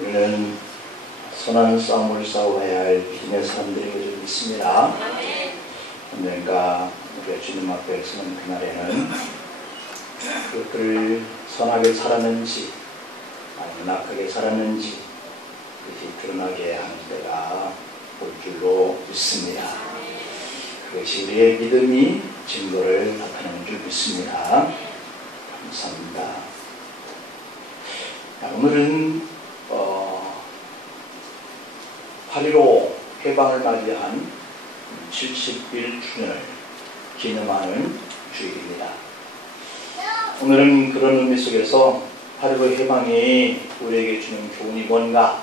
우리는 선한 싸움을 싸워야 할 믿음의 사람들이 줄 믿습니다. 언젠가 우리가 주님 앞에 서는 그날에는 그것들을 선하게 살았는지 아니면 악하게 살았는지 그것이 드러나게 하는 때가 올 줄로 믿습니다. 그것이 우리의 믿음이 증거를 나타내는 줄 믿습니다. 감사합니다. 오늘은 8.15 해방을 맞이한 71주년을 기념하는 주일입니다. 오늘은 그런 의미 속에서 8.15 해방이 우리에게 주는 교훈이 뭔가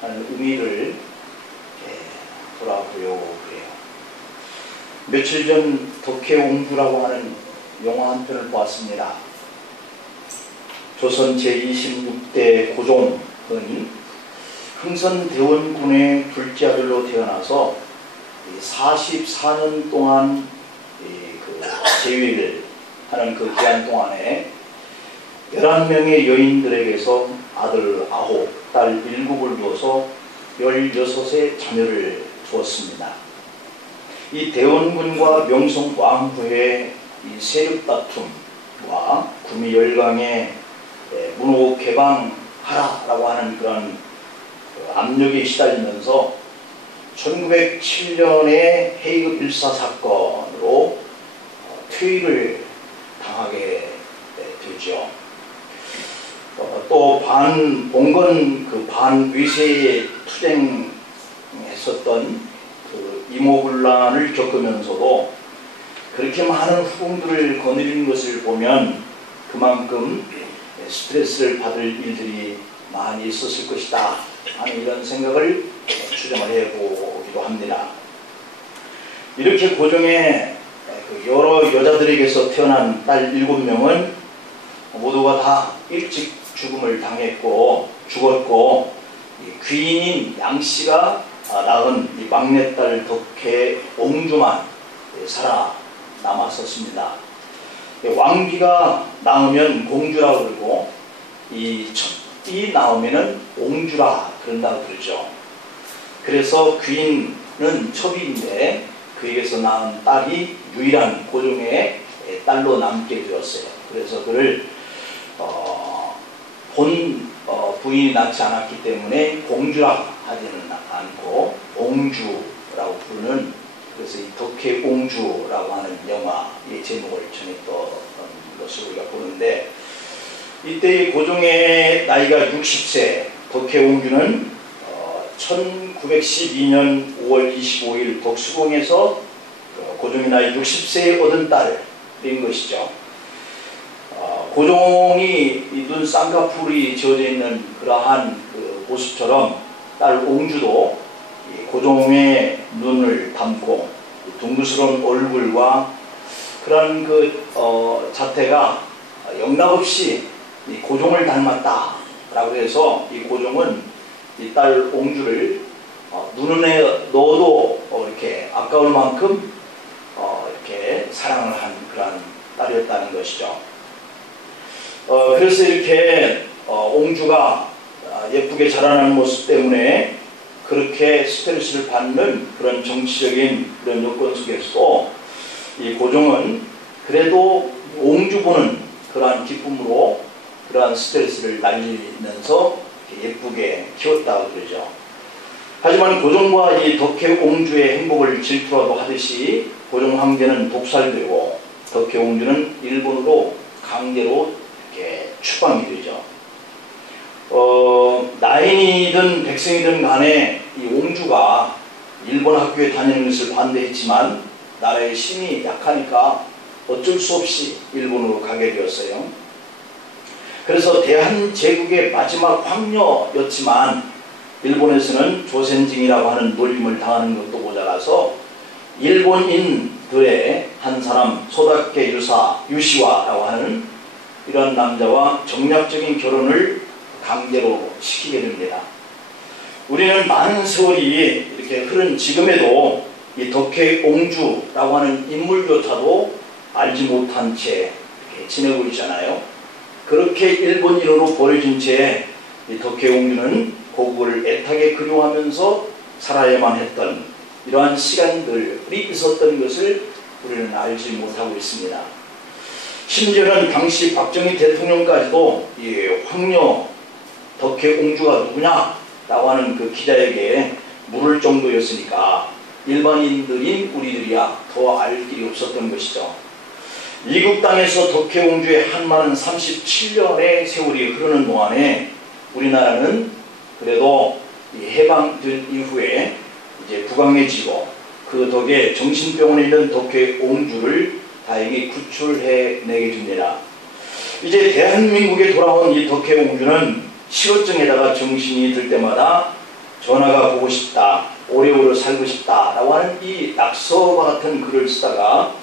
하는 의미를 돌아보려고 해요. 며칠 전 덕혜옹주라고 하는 영화 한 편을 보았습니다. 조선 제26대 고종은 흥선대원군의 둘째 아들로 태어나서 44년 동안 재위를 하는 그 기간 동안에 11명의 여인들에게서 아들 9, 딸 7을 두어서 16의 자녀를 두었습니다. 이 대원군과 명성왕후의 이 세력 다툼과 구미 열강의 문호 개방하라라고 하는 그런 압력에 시달리면서 1907년에 헤이그 빌사 사건으로 퇴위를 당하게 되죠. 또 봉건 그 반위세에 투쟁했었던 그 이모군란을 겪으면서도 그렇게 많은 후궁들을 거느리는 것을 보면 그만큼 스트레스를 받을 일들이 많이 있었을 것이다 하는 이런 생각을 추정을 해보기도 합니다. 이렇게 고종의 여러 여자들에게서 태어난 딸 7명은 모두가 다 일찍 죽음을 당했고 죽었고 귀인인 양씨가 낳은 이 막내딸 덕혜옹주만 살아남았었습니다. 왕비가 낳으면 공주라고 그러고 이 첩이 낳으면 옹주라 그런다고 그러죠. 그래서 귀인은 첩인데 그에게서 낳은 딸이 유일한 고종의 딸로 남게 되었어요. 그래서 그를 본 부인이 낳지 않았기 때문에 공주라고 하지는 않고 옹주라고 부르는, 그래서 이 덕혜옹주라고 하는 영화의 제목을 전했던 것을 우리가 보는데, 이때 고종의 나이가 60세, 덕혜옹주는 1912년 5월 25일 덕수궁에서 고종의 나이 60세에 얻은 딸인 것이죠. 고종이 눈 쌍꺼풀이 지어져 있는 그러한 그 모습처럼 딸 옹주도 고종의 눈을 닮고 둥그스러운 얼굴과 그런 그 자태가 영락없이 이 고종을 닮았다라고 해서 이 고종은 이 딸 옹주를 눈에 넣어도 이렇게 아까울 만큼 이렇게 사랑을 한 그런 딸이었다는 것이죠. 그래서 이렇게 옹주가 예쁘게 자라나는 모습 때문에 그렇게 스트레스를 받는 그런 정치적인 그런 요건 속에서도 이 고종은 그래도 옹주 보는 그러한 기쁨으로 그러한 스트레스를 날리면서 예쁘게 키웠다고 그러죠. 하지만 고종과 이 덕혜옹주의 행복을 질투라도 하듯이 고종 황제는 독살되고 덕혜옹주는 일본으로 강제로 이렇게 추방이 되죠. 나인이든 백성이든 간에 이 옹주가 일본 학교에 다니는 것을 반대했지만 나라의 힘이 약하니까 어쩔 수 없이 일본으로 가게 되었어요. 그래서 대한제국의 마지막 황녀였지만 일본에서는 조센징이라고 하는 놀림을 당하는 것도 모자라서 일본인들의 한 사람 소다케 유시와라고 하는 이런 남자와 정략적인 결혼을 강제로 시키게 됩니다. 우리는 많은 세월이 이렇게 흐른 지금에도 이 덕혜옹주라고 하는 인물조차도 알지 못한 채 이렇게 지내고 있잖아요. 그렇게 일본인으로 버려진 채 이 덕혜옹주는 고국을 애타게 그리워하면서 살아야만 했던 이러한 시간들이 있었던 것을 우리는 알지 못하고 있습니다. 심지어는 당시 박정희 대통령까지도 이 황녀 덕혜옹주가 누구냐라고 하는 그 기자에게 물을 정도였으니까 일반인들인 우리들이야 더 알 길이 없었던 것이죠. 이국 땅에서 덕혜옹주의 한마는 37년의 세월이 흐르는 동안에 우리나라는 그래도 해방된 이후에 이제 부강해지고 그 덕에 정신병원에 있는 덕혜옹주를 다행히 구출해내게 됩니다. 이제 대한민국에 돌아온 이 덕혜옹주는 실어증에다가 정신이 들 때마다 전하가 보고 싶다, 오래오래 살고 싶다 라고 하는 이 낙서와 같은 글을 쓰다가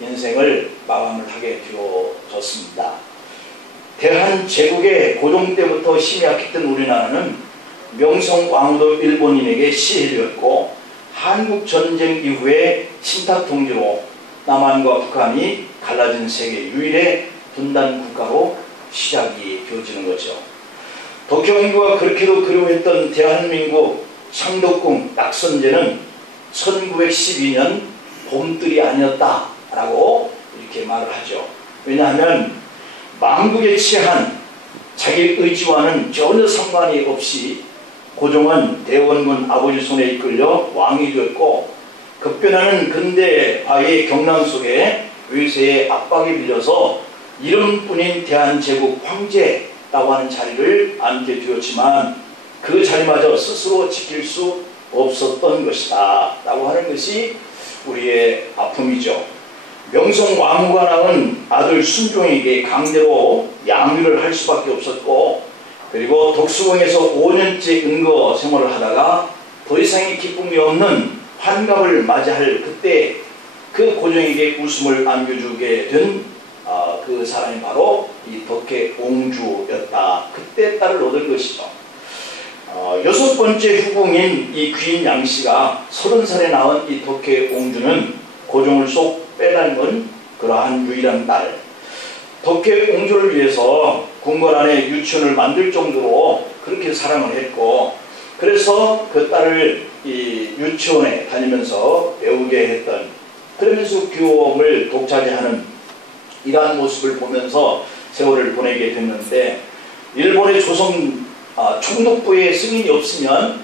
인생을 마감을 하게 되어졌습니다. 대한제국의 고종 때부터 힘이 약했던 우리나라는 명성황후도 일본인에게 시해되었고 한국전쟁 이후에 신탁통지로 남한과 북한이 갈라진 세계 유일의 분단 국가로 시작이 되어지는 거죠. 덕혜옹주가 그렇게도 그리워했던 대한민국 창덕궁 낙선제는 1912년 봄들이 아니었다라고 이렇게 말을 하죠. 왜냐하면 망국에 취한 자기 의지와는 전혀 상관이 없이 고종은 대원군 아버지 손에 이끌려 왕이 되었고 급변하는 근대화의 경랑 속에 외세의 압박에 밀려서 이름뿐인 대한제국 황제라고 하는 자리를 앉게 되었지만 그 자리마저 스스로 지킬 수 없었던 것이다 라고 하는 것이 우리의 아픔이죠. 명성황후가 낳은 아들 순종에게 강제로 양육을 할 수밖에 없었고 그리고 독수궁에서 5년째 은거 생활을 하다가 더 이상의 기쁨이 없는 환갑을 맞이할 그때 그 고종에게 웃음을 안겨주게 된 그 사람이 바로 이 덕혜옹주였다. 그때 딸을 얻은 것이죠. 6번째 후궁인 이 귀인 양씨가 30살에 낳은 이 덕혜옹주는 고종을 쏙 빼닮은 그러한 유일한 딸. 덕혜옹주를 위해서 궁궐 안에 유치원을 만들 정도로 그렇게 사랑을 했고 그래서 그 딸을 이 유치원에 다니면서 배우게 했던 그러면서 교험을 독차지하는 이러한 모습을 보면서 세월을 보내게 됐는데 일본의 조선 총독부의 승인이 없으면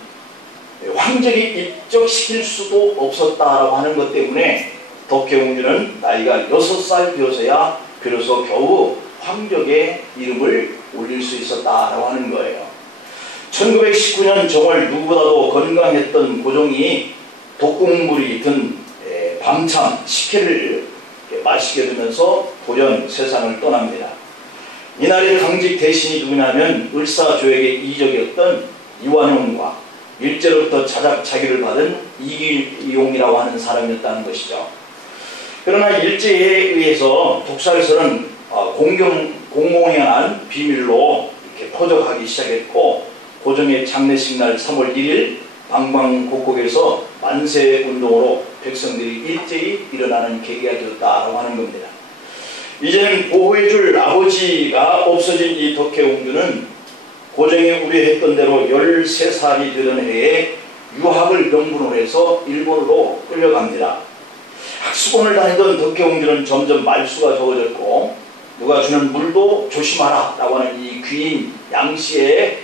황제를 입적시킬 수도 없었다라고 하는 것 때문에 덕혜옹주는 나이가 6살 되어서야 비로소 겨우 황족의 이름을 올릴 수 있었다라고 하는 거예요. 1919년 정월 누구보다도 건강했던 고종이 독국물이 든 밤참 식혜를 마시게 되면서 돌연 세상을 떠납니다. 이날의 당직 대신이 누구냐면 을사조약의 이적이었던 이완용과 일제로부터 자기를 받은 이기용이라고 하는 사람이었다는 것이죠. 그러나 일제에 의해서 독살설은 공공연한 비밀로 이렇게 퍼져가기 시작했고 고종의 장례식 날 3월 1일 방방곡곡에서 만세운동으로 백성들이 일제히 일어나는 계기가 되었다고 하는 겁니다. 이제는 보호해줄 아버지가 없어진 이 덕혜옹주는 고종이 우려했던 대로 13살이 되던 해에 유학을 명분으로 해서 일본으로 끌려갑니다. 학습원을 다니던 덕혜옹주는 점점 말수가 적어졌고 누가 주는 물도 조심하라 라고 하는 이 귀인 양씨의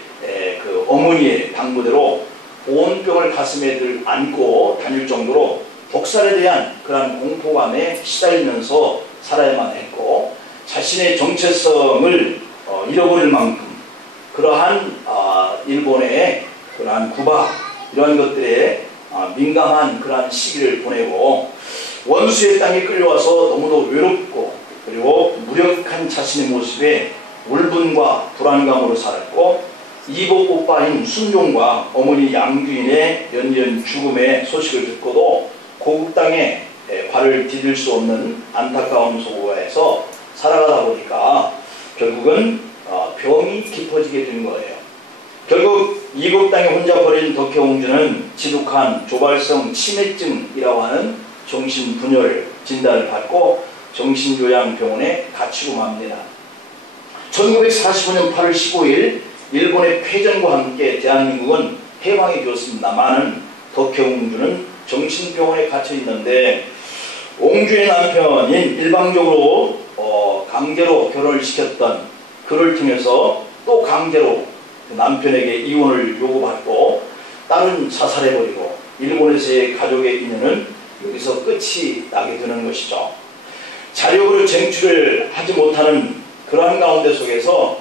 그 어머니의 당부대로 보온병을 가슴에 들 안고 다닐 정도로 독살에 대한 그러한 공포감에 시달리면서 살아야만 했고 자신의 정체성을 잃어버릴 만큼 그러한 일본의 그러한 구박 이러한 것들에 민감한 그러한 시기를 보내고 원수의 땅에 끌려와서 너무도 외롭고 그리고 무력한 자신의 모습에 울분과 불안감으로 살았고 이복 오빠인 순종과 어머니 양귀인의 연이은 죽음의 소식을 듣고도 고국 땅에 발을 디딜 수 없는 안타까운 속에서 살아가다 보니까 결국은 병이 깊어지게 된 거예요. 결국 이국 땅에 혼자 버린 덕혜옹주는 지독한 조발성 치매증이라고 하는 정신분열 진단을 받고 정신요양병원에 갇히고 맙니다. 1945년 8월 15일 일본의 패전과 함께 대한민국은 해방이 되었습니다만은 덕혜옹주는 정신병원에 gat혀 있는데 옹주의 남편인 일방적으로 강제로 결혼을 시켰던 그를 통해서 또 강제로 남편에게 이혼을 요구받고 딸은 자살해버리고 일본에서의 가족의 인연은 여기서 끝이 나게 되는 것이죠. 자력으로 쟁취를 하지 못하는 그러한 가운데 속에서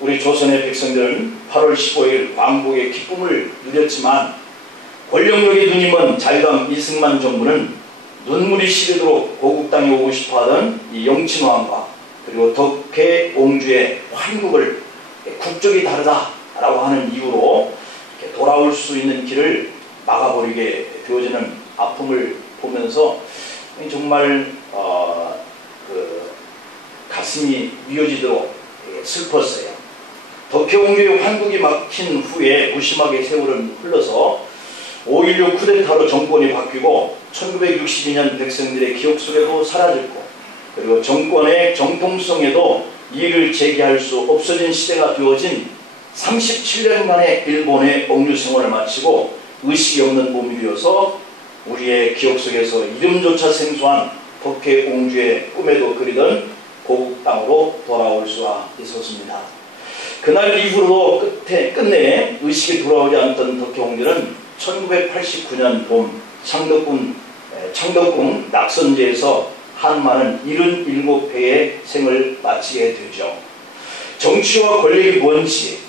우리 조선의 백성들은 8월 15일 광복의 기쁨을 누렸지만 권력력이 누님은 잘감 이승만 정부는 눈물이 시리도록 고국 땅에 오고 싶어하던 이 영친왕과 그리고 덕혜옹주의 환국을 국적이 다르다라고 하는 이유로 돌아올 수 있는 길을 막아버리게 되어지는 아픔을 보면서 정말 가슴이 미어지도록 슬펐어요. 덕혜옹주의 환국이 막힌 후에 무심하게 세월은 흘러서 5.16 쿠데타로 정권이 바뀌고 1962년 백성들의 기억 속에도 사라졌고 그리고 정권의 정통성에도 이의를 제기할 수 없어진 시대가 되어진 37년간의 일본의 억류 생활을 마치고 의식이 없는 몸이 되어서 우리의 기억 속에서 이름조차 생소한 덕혜옹주의 꿈에도 그리던 고국 땅으로 돌아올 수가 있었습니다. 그날 이후로도 끝내 의식이 돌아오지 않던 덕혜옹주는 1989년 봄 창덕궁 낙선제에서 한마는 77회의 생을 마치게 되죠. 정치와 권력이 뭔지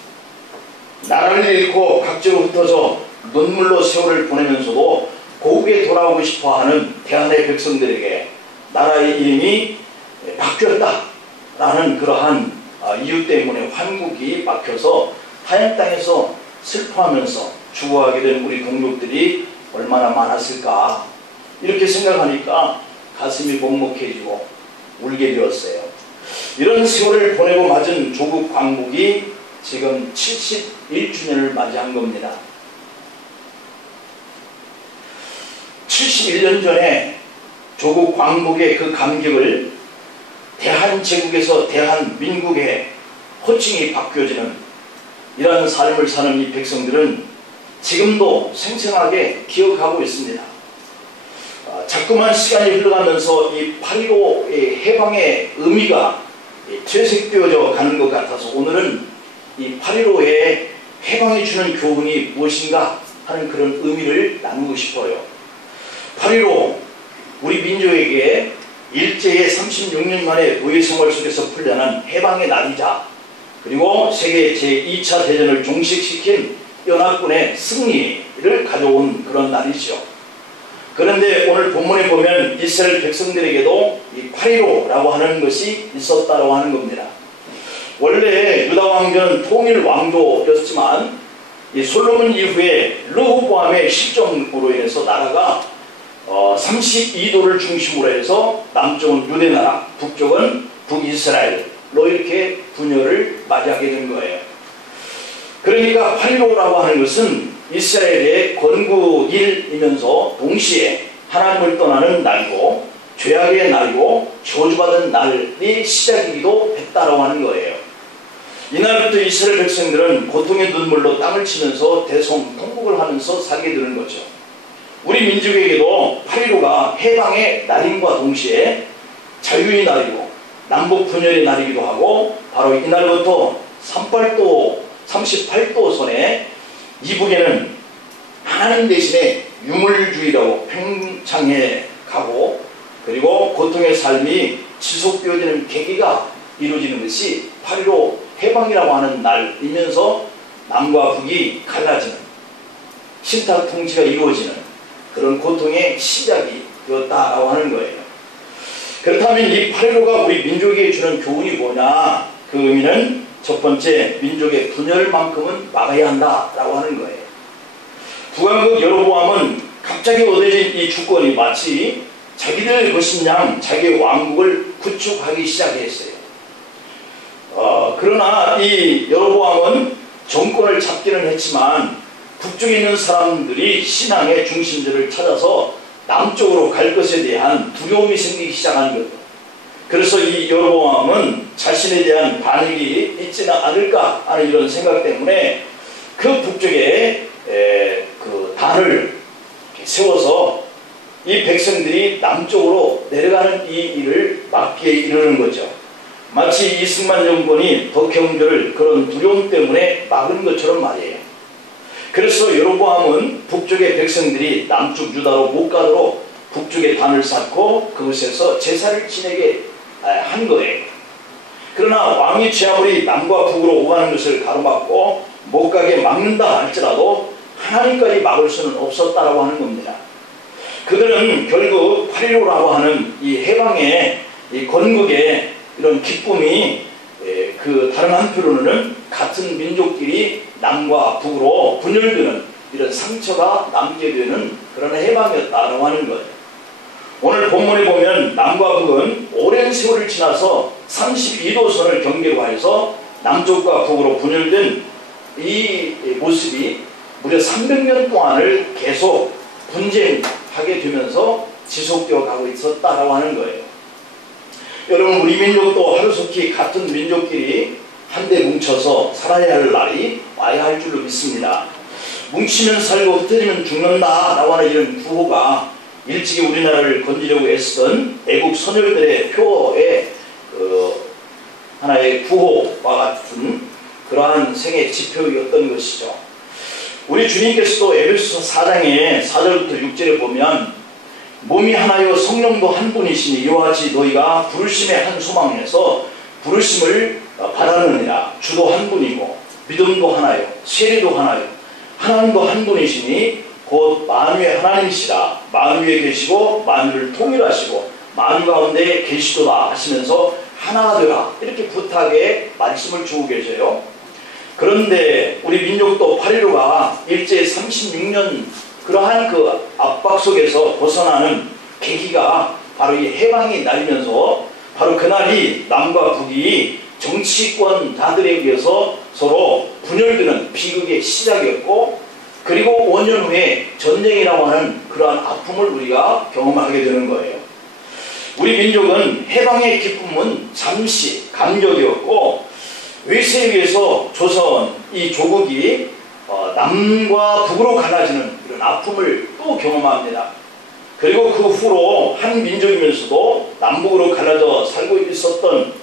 나라를 잃고 각지로 흩어져 눈물로 세월을 보내면서도 고국에 돌아오고 싶어하는 대한의 백성들에게 나라의 이름이 바뀌었다라는 그러한 이유 때문에 환국이 막혀서 타양 땅에서 슬퍼하면서 죽어가게 된 우리 동족들이 얼마나 많았을까 이렇게 생각하니까 가슴이 먹먹해지고 울게 되었어요. 이런 세월을 보내고 맞은 조국 광복이 지금 71주년을 맞이한 겁니다. 71년 전에 조국 광복의 그 감격을 대한제국에서 대한민국의 호칭이 바뀌어지는 이러한 삶을 사는 이 백성들은 지금도 생생하게 기억하고 있습니다. 자꾸만 시간이 흘러가면서 이 8.15의 해방의 의미가 퇴색되어져 가는 것 같아서 오늘은 이 8.15의 해방이 주는 교훈이 무엇인가 하는 그런 의미를 나누고 싶어요. 8.15 우리 민족에게 일제의 36년 만에 노예 생활 속에서 풀려난 해방의 날이자 그리고 세계 제2차 대전을 종식시킨 연합군의 승리를 가져온 그런 날이죠. 그런데 오늘 본문에 보면 이스라엘 백성들에게도 이 8.15라고 하는 것이 있었다고 하는 겁니다. 원래 유다 왕조는 통일 왕조였지만 이 솔로몬 이후에 르호보암의 실정으로 인해서 나라가 32도를 중심으로 해서 남쪽은 유대나라, 북쪽은 북이스라엘로 이렇게 분열을 맞이하게 된 거예요. 그러니까 8.15라고 하는 것은 이스라엘의 건국일이면서 동시에 하나님을 떠나는 날이고 죄악의 날이고 저주받은 날이 시작이기도 했다라고 하는 거예요. 이날부터 이스라엘 백성들은 고통의 눈물로 땅을 치면서 대성통곡을 하면서 살게 되는 거죠. 우리 민족에게도 8.15가 해방의 날임과 동시에 자유의 날이고 남북 분열의 날이기도 하고 바로 이날부터 38도 선에 이북에는 하나님 대신에 유물주의라고 팽창해 가고 그리고 고통의 삶이 지속되어지는 계기가 이루어지는 것이 8.15 해방이라고 하는 날이면서 남과 북이 갈라지는 신탁 통치가 이루어지는 그런 고통의 시작이 되었다라고 하는 거예요. 그렇다면 이 8.15가 우리 민족에게 주는 교훈이 뭐냐? 그 의미는 첫 번째, 민족의 분열만큼은 막아야 한다라고 하는 거예요. 북왕국 여로보암은 갑자기 얻어진 이 주권이 마치 자기들 것인 양 자기의 왕국을 구축하기 시작했어요. 그러나 이 여로보암은 정권을 잡기는 했지만 북쪽에 있는 사람들이 신앙의 중심지를 찾아서 남쪽으로 갈 것에 대한 두려움이 생기기 시작한 거예요. 그래서 이 여로보암은 자신에 대한 반익이 있지는 않을까 하는 이런 생각 때문에 그 북쪽에 그 단을 세워서 이 백성들이 남쪽으로 내려가는 이 일을 막기에 이르는 거죠. 마치 이승만 정권이 덕혜옹조를 그런 두려움 때문에 막은 것처럼 말이에요. 그래서 여로보암은 북쪽의 백성들이 남쪽 유다로 못 가도록 북쪽에 단을 쌓고 그곳에서 제사를 지내게 한 거예요. 그러나 왕이 아무리 남과 북으로 오가는 것을 가로막고 못 가게 막는다 할지라도 하나님까지 막을 수는 없었다라고 하는 겁니다. 그들은 결국 8.15라고 하는 이 해방의 이 건국의 이런 기쁨이 그 다른 한편으로는 같은 민족끼리 남과 북으로 분열되는 이런 상처가 남게 되는 그런 해방이었다라고 하는 거예요. 오늘 본문에 보면 남과 북은 오랜 세월을 지나서 32도선을 경계로 하여서 남쪽과 북으로 분열된 이 모습이 무려 300년 동안을 계속 분쟁하게 되면서 지속되어 가고 있었다라고 하는 거예요. 여러분, 우리 민족도 하루속히 같은 민족끼리 한데 뭉쳐서 살아야 할 날이 와야 할 줄로 믿습니다. 뭉치면 살고 흩어지면 죽는다 라고 하는 이런 구호가 일찍이 우리나라를 건지려고 애쓰던 애국 선열들의 표어의 하나의 구호와 같은 그러한 생애 지표였던 것이죠. 우리 주님께서도 에베소서 4장의 4절부터 6절에 보면 몸이 하나요 성령도 한 분이시니 이와 같이 너희가 부르심의 한 소망에서 부르심을 받았느니라. 주도 한 분이고 믿음도 하나요 세례도 하나요 하나님도 한 분이시니 곧 만유의 하나님이시라. 만유에 계시고 만유를 통일하시고 만유 가운데 계시도다 하시면서 하나가 되라 이렇게 부탁의 말씀을 주고 계세요. 그런데 우리 민족도 8.15가 일제 36년 그러한 그 압박 속에서 벗어나는 계기가 바로 이 해방이 날리면서 바로 그날이 남과 북이 정치권자들에 의해서 서로 분열되는 비극의 시작이었고, 그리고 5년 후에 전쟁이라고 하는 그러한 아픔을 우리가 경험하게 되는 거예요. 우리 민족은 해방의 기쁨은 잠시 감격이었고, 외세에 의해서 조선 이 조국이 남과 북으로 갈라지는 이런 아픔을 또 경험합니다. 그리고 그 후로 한 민족이면서도 남북으로 갈라져 살고 있었던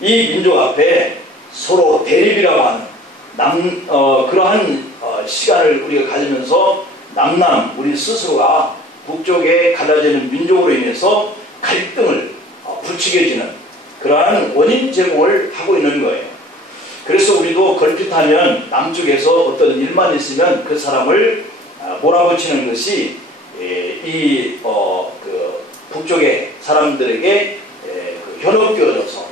이 민족 앞에 서로 대립이라고 하는 그러한 시간을 우리가 가지면서 남남 우리 스스로가 북쪽에 갈라지는 민족으로 인해서 갈등을 부추겨지는 그러한 원인 제공을 하고 있는 거예요. 그래서 우리도 걸핏하면 남쪽에서 어떤 일만 있으면 그 사람을 몰아붙이는 것이 그 북쪽의 사람들에게 현혹되어져서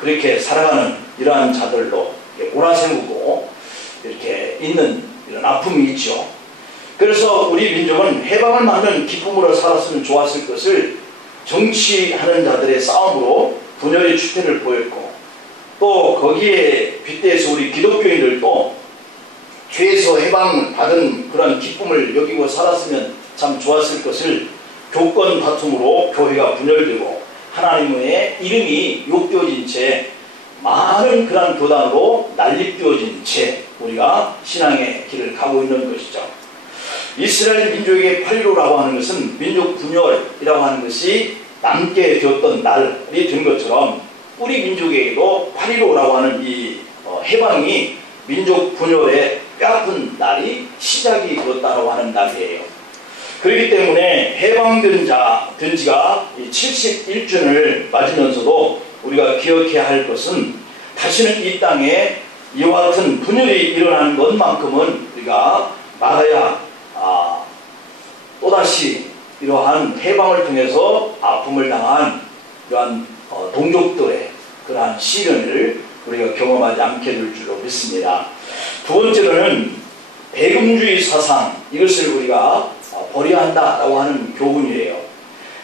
그렇게 살아가는 이러한 자들로 몰아세우고 이렇게 있는 이런 아픔이 있죠. 그래서 우리 민족은 해방을 맞는 기쁨으로 살았으면 좋았을 것을 정치하는 자들의 싸움으로 분열의 추태를 보였고, 또 거기에 빗대서 우리 기독교인들도 죄에서 해방받은 그런 기쁨을 여기고 살았으면 참 좋았을 것을 교권 다툼으로 교회가 분열되고 하나님의 이름이 욕되어진 채 많은 그런 교단으로 난립되어진 채 우리가 신앙의 길을 가고 있는 것이죠. 이스라엘 민족에게 8.15라고 하는 것은 민족 분열이라고 하는 것이 남게 되었던 날이 된 것처럼 우리 민족에게도 8.15라고 하는 이 해방이 민족 분열의 뼈아픈 날이 시작이 되었다고 하는 날이에요. 그렇기 때문에 해방된 지가 71주년을 맞으면서도 우리가 기억해야 할 것은 다시는 이 땅에 이와 같은 분열이 일어나는 것만큼은 우리가 막아야 또다시 이러한 해방을 통해서 아픔을 당한 이러한 동족들의 그러한 시련을 우리가 경험하지 않게 될 줄로 믿습니다. 두 번째로는 배금주의 사상, 이것을 우리가 버려야 한다라고 하는 교훈이에요.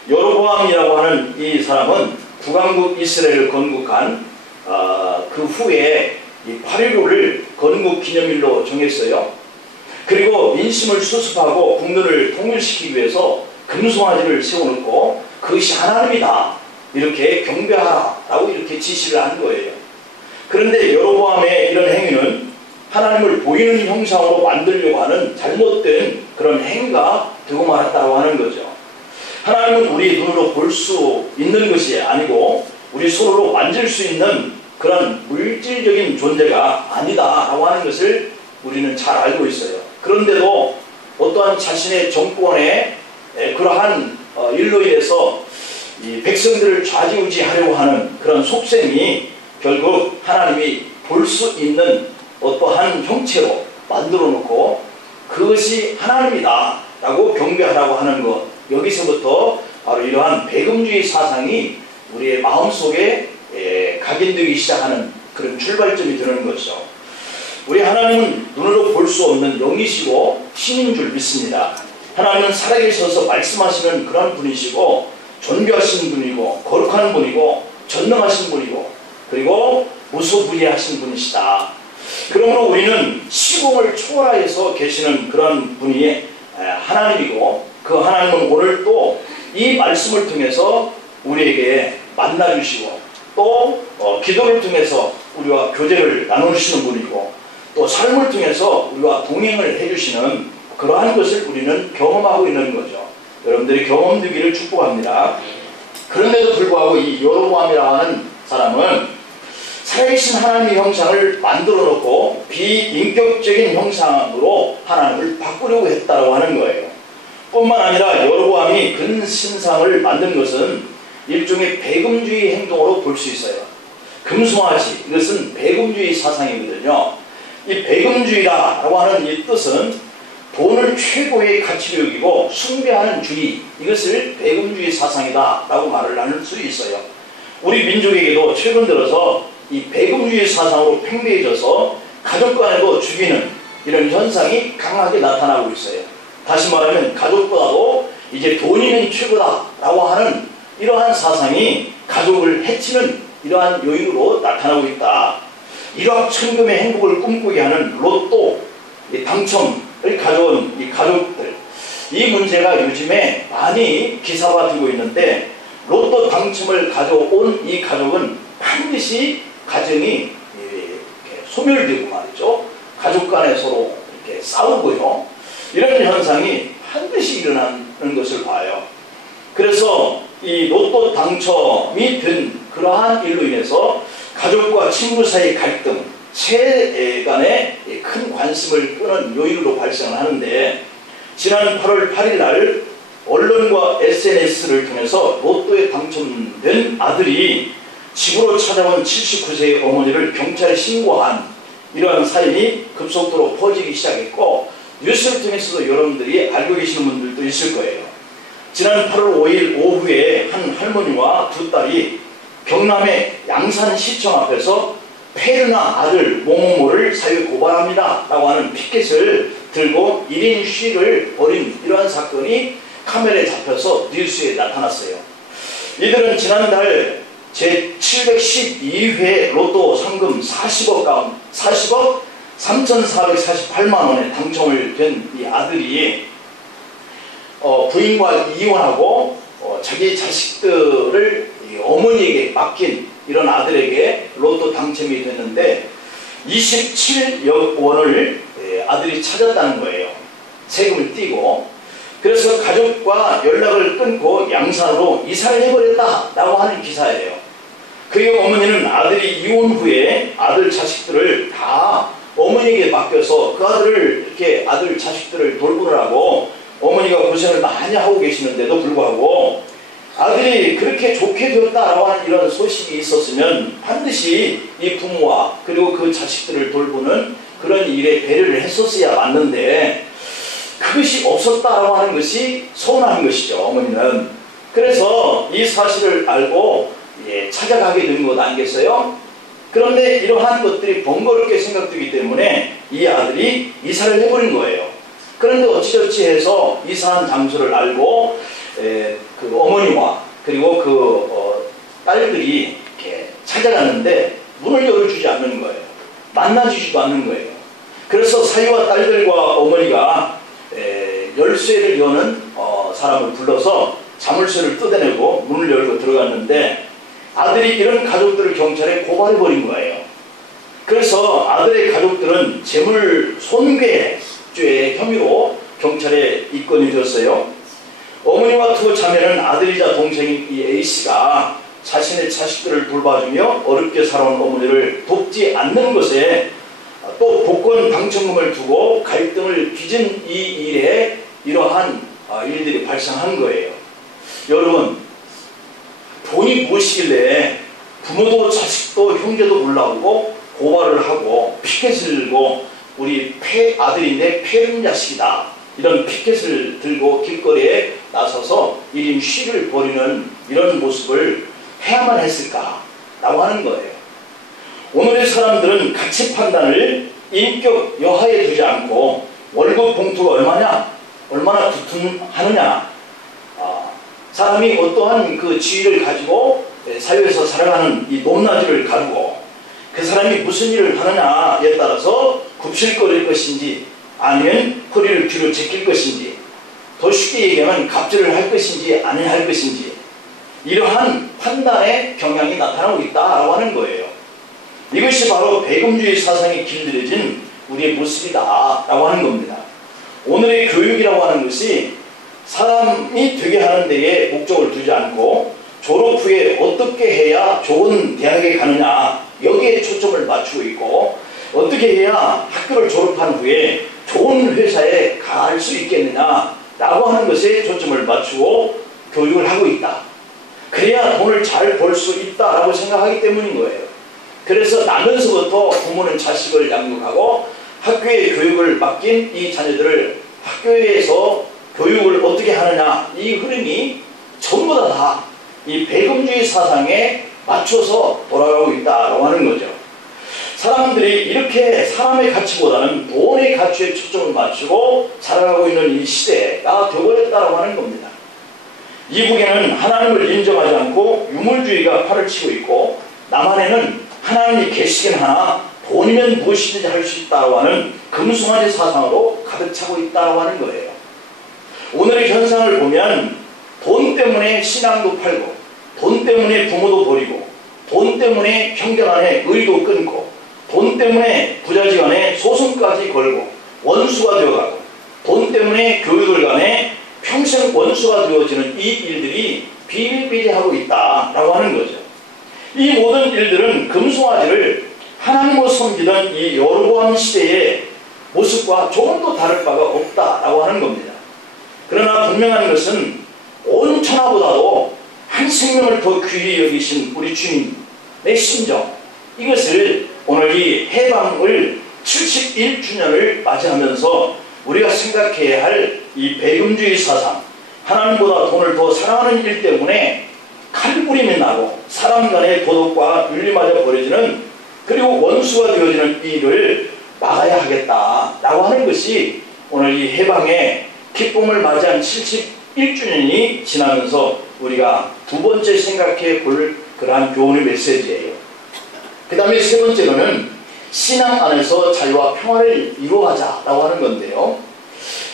여로보암이라고 하는 이 사람은 북왕국 이스라엘을 건국한 그 후에 이 8.15를 건국 기념일로 정했어요. 그리고 민심을 수습하고 국민을 통일시키기 위해서 금송아지를 세워놓고 그것이 하나님이다 이렇게 경배하라 라고 이렇게 지시를 한 거예요. 그런데 여로보암의 이런 행위는 하나님을 보이는 형상으로 만들려고 하는 잘못된 그런 행위가 되고 말았다고 하는 거죠. 하나님은 우리 눈으로 볼 수 있는 것이 아니고 우리 손으로 만질 수 있는 그런 물질적인 존재가 아니다라고 하는 것을 우리는 잘 알고 있어요. 그런데도 어떠한 자신의 정권의 그러한 일로 인해서 이 백성들을 좌지우지하려고 하는 그런 속셈이 결국 하나님이 볼 수 있는 어떠한 형체로 만들어 놓고 그것이 하나님이다 라고 경배하라고 하는 것, 여기서부터 바로 이러한 배금주의 사상이 우리의 마음속에 각인되기 시작하는 그런 출발점이 되는 거죠. 우리 하나님은 눈으로 볼 수 없는 영이시고 신인 줄 믿습니다. 하나님은 살아계셔서 말씀하시는 그런 분이시고 존귀하신 분이고 거룩한 분이고 전능하신 분이고 그리고 무소부리하신 분이시다. 그러므로 우리는 시공을 초월하여서 계시는 그런 분이 하나님이고 그 하나님은 오늘 또 이 말씀을 통해서 우리에게 만나주시고 또 기도를 통해서 우리와 교제를 나누시는 분이고 또 삶을 통해서 우리와 동행을 해주시는 그러한 것을 우리는 경험하고 있는 거죠. 여러분들이 경험되기를 축복합니다. 그런데도 불구하고 이 여로보암이라고 하는 사람은 살아계신 하나님의 형상을 만들어 놓고 비인격적인 형상으로 하나님을 바꾸려고 했다고 하는 거예요. 뿐만 아니라 여로보암이 근신상을 만든 것은 일종의 배금주의 행동으로 볼 수 있어요. 금송아지, 이것은 배금주의 사상이거든요. 이 배금주의라고 하는 이 뜻은 돈을 최고의 가치로 여기고 숭배하는 주의, 이것을 배금주의 사상이다 라고 말을 나눌 수 있어요. 우리 민족에게도 최근 들어서 이 배금주의 사상으로 팽배해져서 가족 간에도 죽이는 이런 현상이 강하게 나타나고 있어요. 다시 말하면 가족보다도 이제 돈이면 최고다라고 하는 이러한 사상이 가족을 해치는 이러한 요인으로 나타나고 있다. 일확천금의 행복을 꿈꾸게 하는 로또 당첨을 가져온 이 가족들, 이 문제가 요즘에 많이 기사화되고 있는데 로또 당첨을 가져온 이 가족은 반드시 가정이 소멸되고 말이죠. 가족 간에 서로 이렇게 싸우고요. 이런 현상이 반드시 일어나는 것을 봐요. 그래서 이 로또 당첨이 된 그러한 일로 인해서 가족과 친구 사이 갈등, 세대 간에 큰 관심을 끄는 요인으로 발생을 하는데 지난 8월 8일 날 언론과 SNS를 통해서 로또에 당첨된 아들이 집으로 찾아온 79세의 어머니를 경찰에 신고한 이러한 사연이 급속도로 퍼지기 시작했고 뉴스를 통해서도 여러분들이 알고 계시는 분들도 있을 거예요. 지난 8월 5일 오후에 한 할머니와 두 딸이 경남의 양산시청 앞에서 페르나 아들 모모모를 사회 고발합니다 라고 하는 피켓을 들고 1인 시위를 벌인 이러한 사건이 카메라에 잡혀서 뉴스에 나타났어요. 이들은 지난달 제712회 로또 상금 40억 3,448만원에 당첨을 된 이 아들이 부인과 이혼하고 자기 자식들을 어머니에게 맡긴 이런 아들에게 로또 당첨이 됐는데 27억 원을 아들이 찾았다는 거예요. 세금을 떼고. 그래서 가족과 연락을 끊고 양산으로 이사를 해버렸다라고 하는 기사예요. 그의 어머니는 아들이 이혼 후에 아들 자식들을 다 어머니에게 맡겨서 그 아들을 이렇게 아들 자식들을 돌보느라고 어머니가 고생을 많이 하고 계시는데도 불구하고 아들이 그렇게 좋게 되었다라고 하는 이런 소식이 있었으면 반드시 이 부모와 그리고 그 자식들을 돌보는 그런 일에 배려를 했었어야 맞는데 그것이 없었다라고 하는 것이 서운한 것이죠. 어머니는. 그래서 이 사실을 알고 찾아가게 된 것 아니겠어요? 그런데 이러한 것들이 번거롭게 생각되기 때문에 이 아들이 이사를 해버린 거예요. 그런데 어찌저찌 해서 이사한 장소를 알고 그 어머니와 그리고 그 딸들이 이렇게 찾아갔는데 문을 열어주지 않는 거예요. 만나주지도 않는 거예요. 그래서 사위와 딸들과 어머니가 열쇠를 여는 사람을 불러서 자물쇠를 뜯어내고 문을 열고 들어갔는데 아들이 이런 가족들을 경찰에 고발해버린 거예요. 그래서 아들의 가족들은 재물 손괴죄 혐의로 경찰에 입건이 되었어요. 어머니와 두 자매는 아들이자 동생인 이 A씨가 자신의 자식들을 돌봐주며 어렵게 살아온 어머니를 돕지 않는 것에 또 복권 당첨금을 두고 갈등을 빚은 이 일에 이러한 일들이 발생한 거예요. 여러분, 돈이 무엇이길래 부모도 자식도 형제도 몰라보고 고발을 하고 피켓을 들고 우리 아들인데 폐륜 자식이다 이런 피켓을 들고 길거리에 나서서 1인 시위를 벌이는 이런 모습을 해야만 했을까라고 하는 거예요. 오늘의 사람들은 가치 판단을 인격 여하에 두지 않고 월급 봉투가 얼마나 두툼하느냐, 사람이 어떠한 그 지위를 가지고 사회에서 살아가는 이 높낮이를 가르고 그 사람이 무슨 일을 하느냐에 따라서 굽실거릴 것인지 아니면 허리를 뒤로 제낄 것인지, 더 쉽게 얘기하면 갑질을 할 것인지 아니야 할 것인지, 이러한 판단의 경향이 나타나고 있다라고 하는 거예요. 이것이 바로 배금주의 사상에 길들여진 우리의 모습이다라고 하는 겁니다. 오늘의 교육이라고 하는 것이 사람이 되게 하는 데에 목적을 두지 않고 졸업 후에 어떻게 해야 좋은 대학에 가느냐 여기에 초점을 맞추고 있고, 어떻게 해야 학교를 졸업한 후에 좋은 회사에 갈 수 있겠느냐라고 하는 것에 초점을 맞추고 교육을 하고 있다. 그래야 돈을 잘 벌 수 있다라고 생각하기 때문인 거예요. 그래서 나면서부터 부모는 자식을 양육하고 학교에 교육을 맡긴 이 자녀들을 학교에서 교육을 어떻게 하느냐, 이 흐름이 전부 다 이 배금주의 사상에 맞춰서 돌아가고 있다고 하는 거죠. 사람들이 이렇게 사람의 가치보다는 돈의 가치에 초점을 맞추고 살아가고 있는 이 시대가 되어버렸다고 하는 겁니다. 이북에는 하나님을 인정하지 않고 유물주의가 팔을 치고 있고, 남한에는 하나님이 계시긴 하나 돈이면 무엇이든지 할 수 있다고 하는 금송아지 사상으로 가득 차고 있다고 하는 거예요. 오늘의 현상을 보면 돈 때문에 신앙도 팔고, 돈 때문에 부모도 버리고, 돈 때문에 형제 간에 의도 끊고, 돈 때문에 부자지간에 소송까지 걸고 원수가 되어가고, 돈 때문에 교육을 간에 평생 원수가 되어지는 이 일들이 비일비재하고 있다라고 하는 거죠. 이 모든 일들은 금송아지를 하나님을 섬기던 이 여로보암 시대의 모습과 조금도 다를 바가 없다라고 하는 겁니다. 그러나 분명한 것은 온 천하보다도 한 생명을 더 귀히 여기신 우리 주님의 심정, 이것을 오늘 이 해방을 71주년을 맞이하면서 우리가 생각해야 할 이 배금주의 사상, 하나님보다 돈을 더 사랑하는 일 때문에 칼부림이 나고 사람 간의 도덕과 윤리마저 버려지는, 그리고 원수가 되어지는 이 일을 막아야 하겠다라고 하는 것이 오늘 이 해방의 기쁨을 맞이한 71주년이 지나면서 우리가 두 번째 생각해 볼 그러한 교훈의 메시지예요. 그 다음에 세 번째로는 신앙 안에서 자유와 평화를 이루어가자라고 하는 건데요.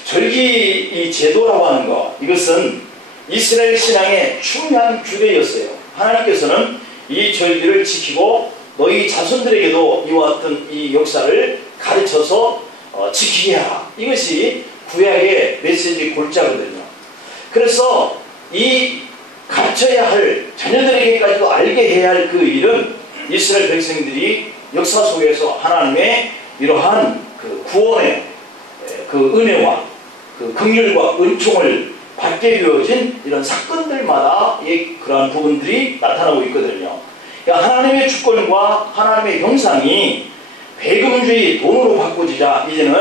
절기 이 제도라고 하는 것, 이것은 이스라엘 신앙의 중요한 규례였어요. 하나님께서는 이 절기를 지키고 너희 자손들에게도 이와 같은 이 역사를 가르쳐서 지키게 하라. 이것이 구약의 메시지 골자거든요. 그래서 이 가르쳐야 할, 자녀들에게까지도 알게 해야 할 그 일은 이스라엘 백성들이 역사 속에서 하나님의 이러한 그 구원의 그 은혜와 그 긍휼과 은총을 받게 되어진 이런 사건들마다 그러한 부분들이 나타나고 있거든요. 그러니까 하나님의 주권과 하나님의 형상이 배금주의 돈으로 바꿔지자 이제는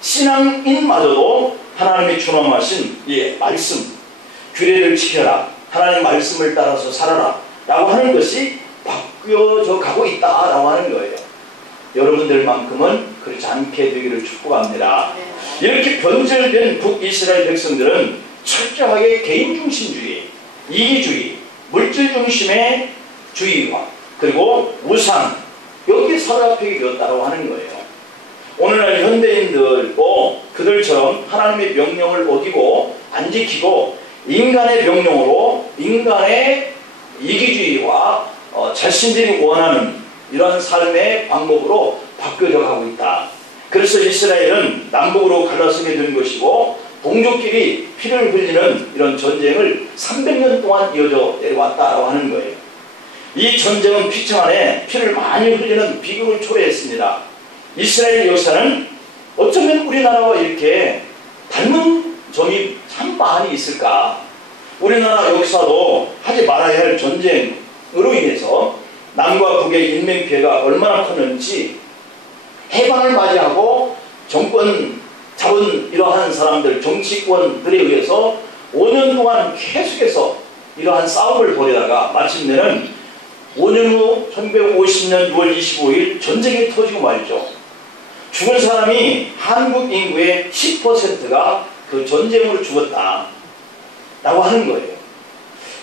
신앙인마저도 하나님의 준엄하신 이 말씀, 규례를 지켜라, 하나님 말씀을 따라서 살아라 라고 하는 것이 바뀌어져 가고 있다라고 하는 거예요. 여러분들만큼은 그렇지 않게 되기를 축복합니다. 이렇게 변절된 북이스라엘 백성들은 철저하게 개인중심주의, 이기주의, 물질중심의 주의와 그리고 우상, 여기에 사로잡히게 되었다고 하는 거예요. 오늘날 현대인들도 그들처럼 하나님의 명령을 어기고 안 지키고 인간의 명령으로 인간의 이기주의와 자신들이 원하는 이러한 삶의 방법으로 바뀌어져 가고 있다. 그래서 이스라엘은 남북으로 갈라서게 된 것이고 동족끼리 피를 흘리는 이런 전쟁을 300년 동안 이어져 내려왔다고 하는 거예요. 이 전쟁은 피청 안에 피를 많이 흘리는 비극을 초래했습니다. 이스라엘 역사는 어쩌면 우리나라와 이렇게 닮은 점이 참 많이 있을까. 우리나라 역사도 하지 말아야 할 전쟁으로 인해서 남과 북의 인명피해가 얼마나 컸는지 해방을 맞이하고 정권 잡은 이러한 사람들, 정치권들에 의해서 5년 동안 계속해서 이러한 싸움을 벌이다가 마침내는 5년 후 1950년 6월 25일 전쟁이 터지고 말이죠. 죽은 사람이 한국 인구의 10%가 그 전쟁으로 죽었다 라고 하는 거예요.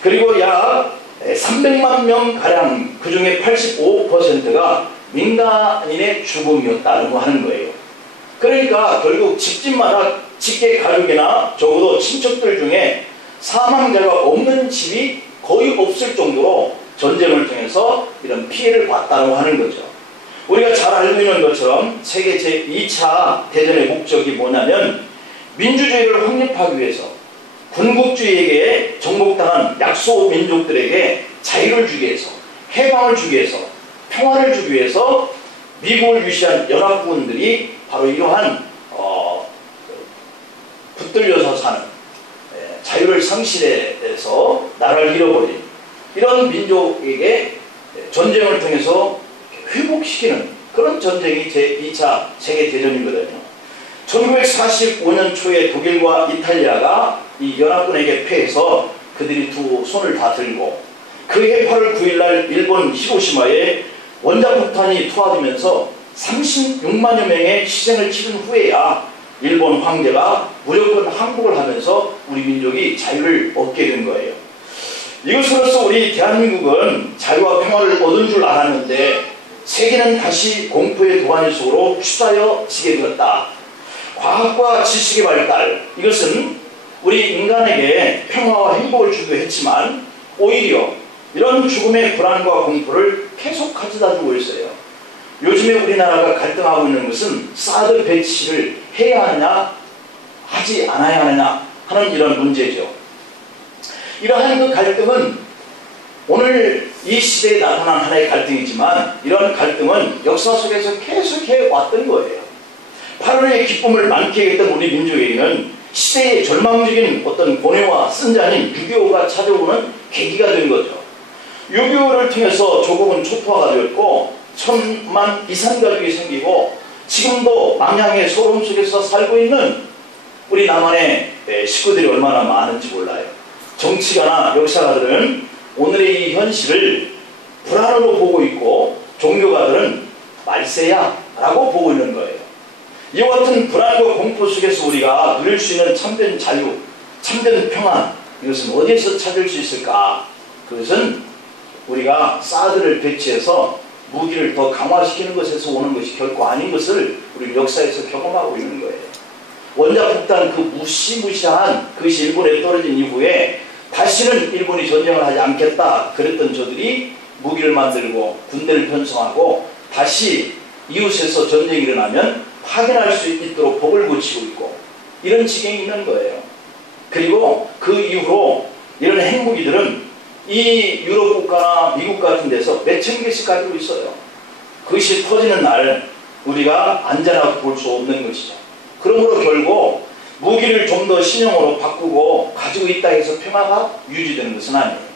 그리고 약 300만 명-가량 그 중에 85%가 민간인의 죽음이었다고 하는 거예요. 그러니까 결국 집집마다 직계 가족이나 적어도 친척들 중에 사망자가 없는 집이 거의 없을 정도로 전쟁을 통해서 이런 피해를 봤다고 하는 거죠. 우리가 잘 알고 있는 것처럼 세계 제2차 대전의 목적이 뭐냐면 민주주의를 확립하기 위해서 군국주의에게 정복당한 약소 민족들에게 자유를 주기 위해서, 해방을 주기 위해서, 평화를 주기 위해서 미국을 위시한 연합군들이 바로 이러한 붙들려서 사는 자유를 상실해서 나라를 잃어버린 이런 민족에게 전쟁을 통해서 회복시키는 그런 전쟁이 제2차 세계대전이거든요. 1945년 초에 독일과 이탈리아가 이 연합군에게 패해서 그들이 두 손을 다 들고 그해 8월 9일날 일본 히로시마에 원자폭탄이 투하되면서 36만여 명의 희생을 치른 후에야 일본 황제가 무조건 항복을 하면서 우리 민족이 자유를 얻게 된 거예요. 이것으로서 우리 대한민국은 자유와 평화를 얻은 줄 알았는데 세계는 다시 공포의 도가니 속으로 추사여지게 되었다. 과학과 지식의 발달, 이것은 우리 인간에게 평화와 행복을 주기도 했지만 오히려 이런 죽음의 불안과 공포를 계속 가져다 주고 있어요. 요즘에 우리나라가 갈등하고 있는 것은 사드 배치를 해야 하느냐 하지 않아야 하느냐 하는 이런 문제죠. 이러한 그 갈등은 오늘 이 시대에 나타난 하나의 갈등이지만 이런 갈등은 역사 속에서 계속해 왔던 거예요. 8월의 기쁨을 만끽했던 우리 민족에게는 시대의 절망적인 어떤 고뇌와 쓴잔인 6.25가 찾아오는 계기가 된 거죠. 6.25를 통해서 조국은 초토화가 되었고 천만 이산가족이 생기고 지금도 망향의 소름 속에서 살고 있는 우리 남한의 식구들이 얼마나 많은지 몰라요. 정치가나 역사가들은 오늘의 이 현실을 불안으로 보고 있고 종교가들은 말세야 라고 보고 있는 거예요. 이와 같은 불안과 공포 속에서 우리가 누릴 수 있는 참된 자유, 참된 평안, 이것은 어디에서 찾을 수 있을까? 그것은 우리가 사드를 배치해서 무기를 더 강화시키는 것에서 오는 것이 결코 아닌 것을 우리 역사에서 경험하고 있는 거예요. 원자폭탄 그 무시무시한 그것이 일본에 떨어진 이후에 다시는 일본이 전쟁을 하지 않겠다 그랬던 저들이 무기를 만들고 군대를 편성하고 다시 이웃에서 전쟁이 일어나면 확인할 수 있도록 법을 고치고 있고 이런 지경이 있는 거예요. 그리고 그 이후로 이런 핵무기들은 이 유럽 국가나 미국 같은 데서 몇천 개씩 가지고 있어요. 그것이 터지는 날 우리가 안전하게 볼 수 없는 것이죠. 그러므로 결국 무기를 좀 더 신형으로 바꾸고 가지고 있다 해서 평화가 유지되는 것은 아니에요.